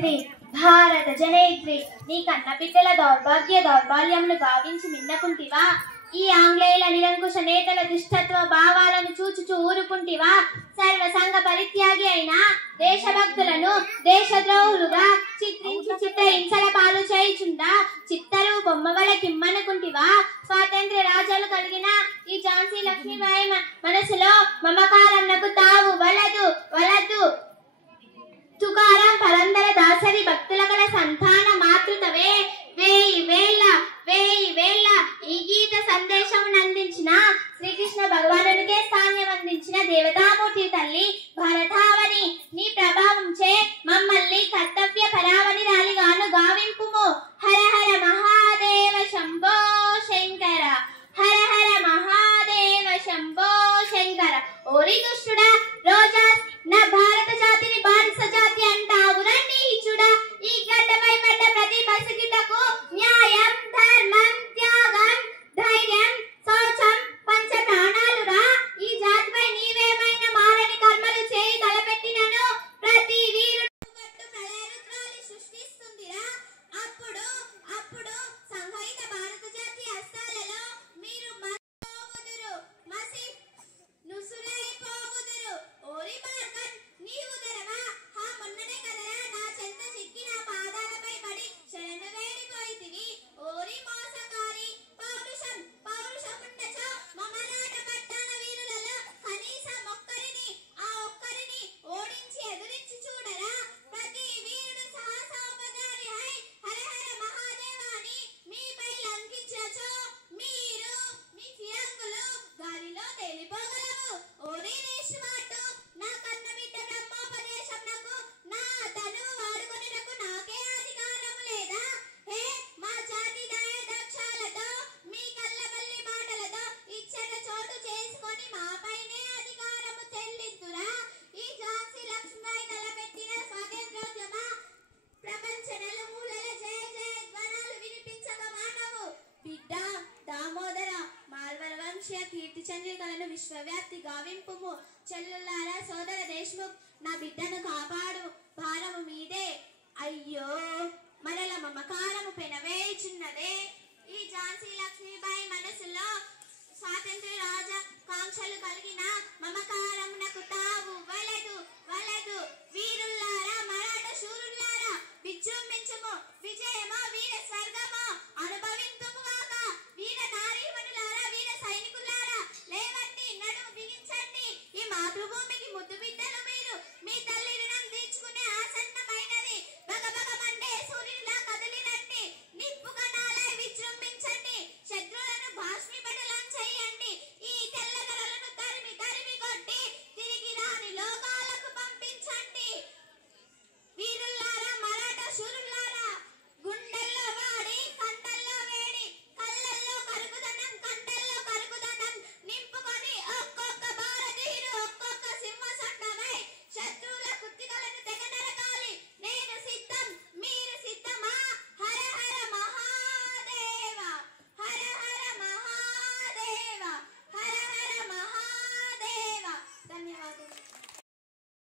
జనయిత్రి భారత జనయిత్రి నీ కన్న బిడ్డల దౌర్భాగ్యములు గావించి నిన్నకుంటివా? ఈ ఆంగ్లేయుల నిరంకుశ నేతల దుష్టత్వ భావాలను చూచుచూ ఊరుకుంటివా? సర్వసంగ పరిత్యాగి అయిన దేశభక్తులను దేశద్రోహులుగా చిత్రించి చిత్రహింసల పాలు చేయుచుండా చిత్తరు బొమ్మవల కిమ్మనుకుంటివా? స్వాతంత్ర్య రాజ్యాలు కలిగిన ఈ ఝాన్సీ లక్ష్మీబాయి మనసులో మమకారంనకు తావు వలదు వలదు. తుకారాం పరందర దాసరి భక్తుల కల సంతాన మాతృతవే వేయి వేళ్ళ ఈ గీత సందేశం అందించిన శ్రీకృష్ణ భగవానునికే స్థానం అందించిన దేవతామూర్తి తల్లి భరతావని నీ ప్రభావంచే మమ్మల్ని కర్తవ్య పరావని రాలిగాను గావింపుము. హర హర మహాదేవ శంభో శంకర, హర హర మహాదేవ శంభో శంకర. ఓరి దుష్టుడా రోజా నా భారత జాతిని బానిస జాతి అంటావురా నీచుడా? ఈ గడ్డపై పడ్డ ప్రతి పసిగిడ్డకు న్యాయం ధర్మం త్యాగం ధైర్యం శౌచం పంచ ప్రాణాలురా. ఈ జాతిపై నీవేమైనా మారని కర్మలు చేయి తలపెట్టినను ప్రతి వీరుడు ప్రళయరుద్రాలు సృష్టిస్తుందిరా. అప్పుడు అప్పుడు సంహరిత భారత జాతి హస్తాలలో మీరు మసి నుసురైపోవుదురు. ఓరి మార్గన్ నీవు దరవా హా మొన్ననే కదరా నా చెంత చిక్కి నా పాదాలపై పడి శరణు వేడిపోయితివి. ఓరి మోసకారి పౌరుషముండచో మమనాట పట్టాల వీరులలో కనీసం ఒక్కరిని ఓడించి ఎదురించి చూడరా. ప్రతి వీరుడు సాహసోపదారి హై హర హర మహాదేవాని మీపై లంఘించచో మీరు మీ ఫిరంగులు గాలిలో తేలిపోగలవు. ఓరి నేషమాటు నా కన్న బిడ్డ బ్రహ్మోపదేశమునకు నా తనువు వాడుకొనుటకు నాకే అధికారము లేదా? హే మా జాతి దయ దక్షాలతో మీ కళ్ళబల్లి మాటలతో ఇచ్చట చోటు చేసుకొని మాపైనే అధికారము చెల్లిద్దురా. ఈ ఝాన్సీ లక్ష్మీబాయి తలపెట్టిన స్వాతంత్రోద్యమ ప్రపంచ నలుమూలల జయ జయ ధ్వనాలు వినిపించక మానవు. బిడ్డ దామోదర మాల్వర వంశీయ కీర్తి చంద్రికలను విశ్వవ్యాప్తి గావింపుము. చెల్లులారా సోదర దేశ్ముఖ్ నా బిడ్డను కాపాడు భారము మీద